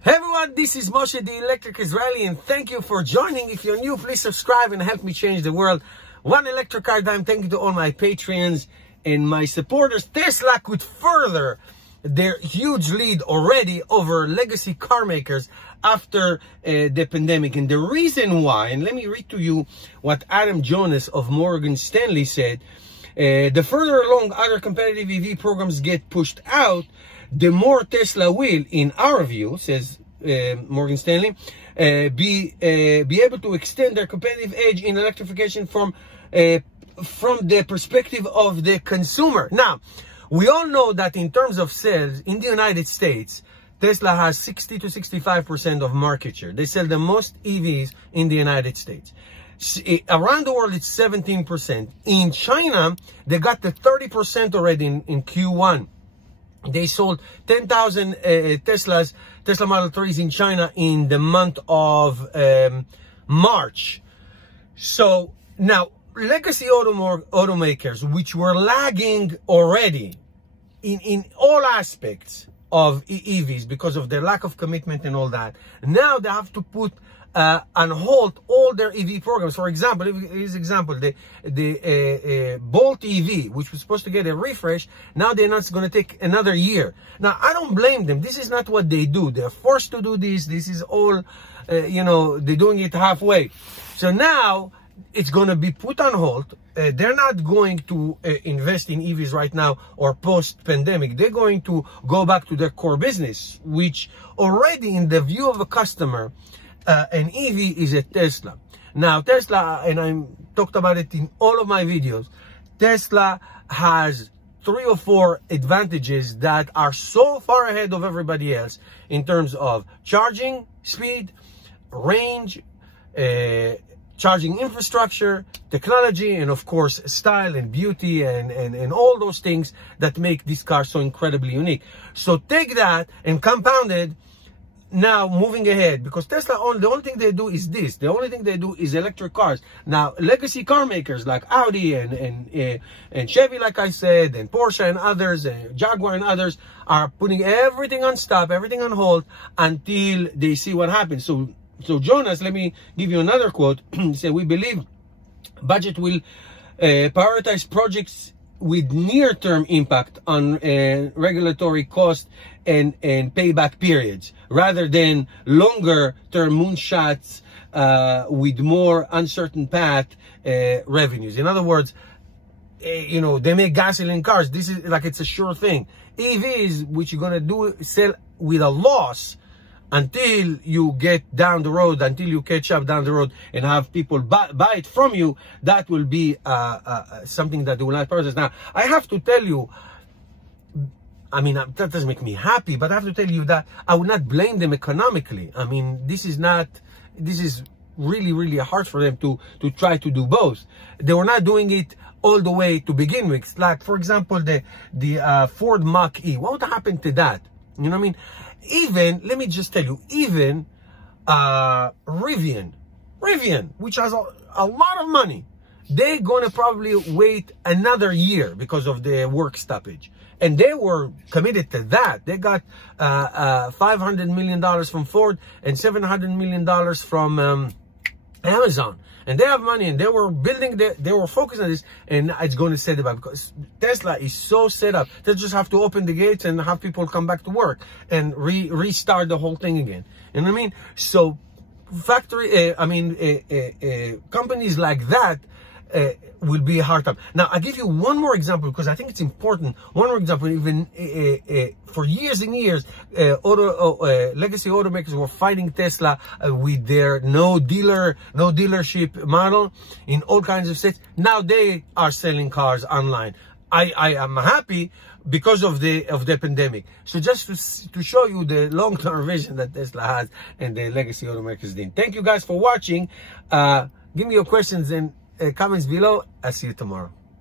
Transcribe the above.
Hey everyone, this is Moshe, the Electric Israeli, and thank you for joining. If you're new, please subscribe and help me change the world. One electric car time. Thank you to all my Patreons and my supporters. Tesla could further their huge lead already over legacy car makers after the pandemic. And the reason why, and let me read to you what Adam Jonas of Morgan Stanley said. The further along other competitive EV programs get pushed out, the more Tesla will, in our view, says Morgan Stanley, be able to extend their competitive edge in electrification from the perspective of the consumer. Now, we all know that in terms of sales in the United States, Tesla has 60 to 65% of market share. They sell the most EVs in the United States. Around the world, it's 17%. In China, they got the 30% already in Q1. They sold 10,000 Tesla Model 3s in China in the month of March. So now, legacy automakers, which were lagging already in all aspects of EVs because of their lack of commitment and all that, now they have to put on hold all their EV programs. For example, the Bolt EV, which was supposed to get a refresh, now they're not going to take another year. Now, I don't blame them. This is not what they do. They're forced to do this. This is all, they're doing it halfway. So now it's going to be put on hold. They're not going to invest in EVs right now or post-pandemic. They're going to go back to their core business, which already in the view of a customer, an EV is a Tesla. Now, Tesla, and I talked about it in all of my videos, Tesla has 3 or 4 advantages that are so far ahead of everybody else in terms of charging speed, range, charging infrastructure, technology, and of course, style and beauty and all those things that make this car so incredibly unique. So take that and compound it. Now, moving ahead, because Tesla, the only thing they do is this. The only thing they do is electric cars. Now, legacy car makers like Audi and Chevy, like I said, and Porsche and others, and Jaguar and others, are putting everything on stop, everything on hold, until they see what happens. So Jonas, let me give you another quote. He said, "We believe budget will prioritize projects with near-term impact on regulatory cost and payback periods, rather than longer-term moonshots with more uncertain path revenues." In other words, they make gasoline cars. This is like it's a sure thing. EVs, which you're gonna sell with a loss until you get down the road, until you catch up down the road and have people buy it from you, that will be something that they will not process. Now, I have to tell you, I mean, that doesn't make me happy, but I have to tell you that I would not blame them economically. I mean, this is really, really hard for them to try to do both. They were not doing it all the way to begin with. Like, for example, the Ford Mach-E. What happened to that? You know what I mean? Even, let me just tell you, even Rivian, which has a lot of money, they're going to probably wait another year because of the work stoppage. And they were committed to that. They got $500 million from Ford and $700 million from Amazon. And they have money, and they were building, they were focused on this, and it's going to set it up because Tesla is so set up. They just have to open the gates and have people come back to work and restart the whole thing again. You know what I mean? So companies like that will be a hard time. Now, I'll give you one more example because I think it's important. One more example, even for years and years, legacy automakers were fighting Tesla with their no dealership model in all kinds of states. Now they are selling cars online. I am happy because of the pandemic. So just to show you the long-term vision that Tesla has and the legacy automakers did. Thank you guys for watching. Give me your questions and comments below. I'll see you tomorrow.